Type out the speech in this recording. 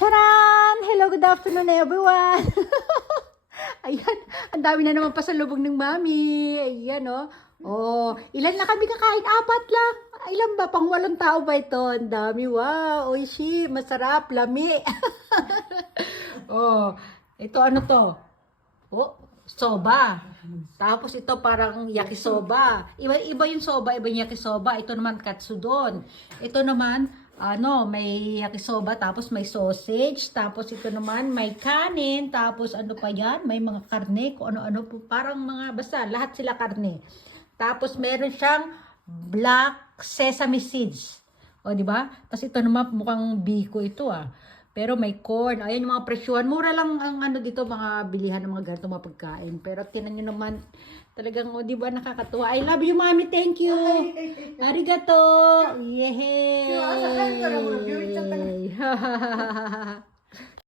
Charan! Hello, good afternoon everyone! Ayan, ang dami na naman pasalubong ng mami. Ayan, oh. Oh, ilan na kami kakain? 4 lang. Ilan ba? Pang 8 tao ba ito? Ang dami. Wow, oishi, masarap, lami. Oh, ito ano to? Oh, soba. Tapos ito parang yakisoba. Iba yung soba, iba yung yakisoba. Ito naman katsudon. Ito naman, may yakisoba, tapos may sausage. Tapos ito naman, may kanin. Tapos ano pa yan? May mga karne, kung ano-ano po. Parang mga, basta, lahat sila karne. Tapos meron siyang black sesame seeds. O, di ba? Tapos ito naman, mukhang biko ito ah. Pero may corn. Ayan yung mga presyuhan. Mura lang ang ano dito, mga bilihan ng mga ganito mga pagkain. Pero tinan nyo naman, talagang, di ba, nakakatuwa. I love you, Mami. Thank you. Arigato. Yehey.